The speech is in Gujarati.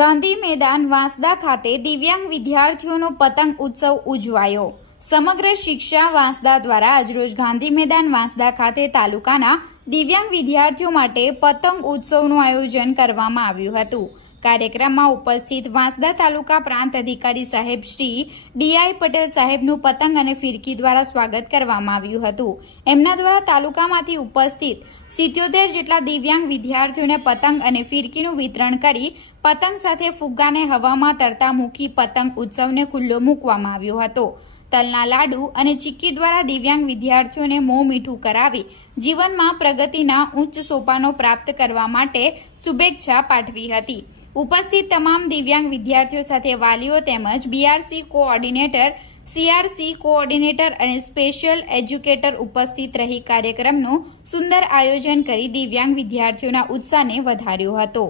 ગાંધી મેદાન વાંસદા ખાતે દિવ્યાંગ વિદ્યાર્થીઓનો પતંગ ઉત્સવ ઉજવાયો। સમગ્ર શિક્ષા વાંસદા દ્વારા આજરોજ ગાંધી મેદાન વાંસદા ખાતે તાલુકાના દિવ્યાંગ વિદ્યાર્થીઓ માટે પતંગ ઉત્સવનું આયોજન કરવામાં આવ્યું હતું। કાર્યક્રમમાં ઉપસ્થિત વાંસદા તાલુકા પ્રાંત અધિકારી સાહેબ શ્રી ડીઆઈ પટેલ સાહેબનું પતંગ અને ફિરકી દ્વારા સ્વાગત કરવામાં આવ્યું હતું। એમના દ્વારા તાલુકામાંથી ઉપસ્થિત 77 જેટલા દિવ્યાંગ વિદ્યાર્થીઓને પતંગ અને ફિરકીનું વિતરણ કરી પતંગ સાથે ફુગ્ગાને હવામાં તરતા મૂકી પતંગ ઉત્સવને ખુલ્લો મૂકવામાં આવ્યો હતો। તલના લાડુ અને ચીક્કી દ્વારા દિવ્યાંગ વિદ્યાર્થીઓને મોં મીઠું કરાવી જીવનમાં પ્રગતિના ઉચ્ચ સોપાનો પ્રાપ્ત કરવા માટે શુભેચ્છા પાઠવી હતી। ઉપસ્થિત તમામ દિવ્યાંગ વિદ્યાર્થીઓ સાથે વાલીઓ તેમજ બીઆરસી કોઓર્ડિનેટર, સીઆરસી કોઓર્ડિનેટર અને સ્પેશિયલ એજ્યુકેટર ઉપસ્થિત રહી કાર્યક્રમનું સુંદર આયોજન કરી દિવ્યાંગ વિદ્યાર્થીઓના ઉત્સાહને વધાર્યો હતો।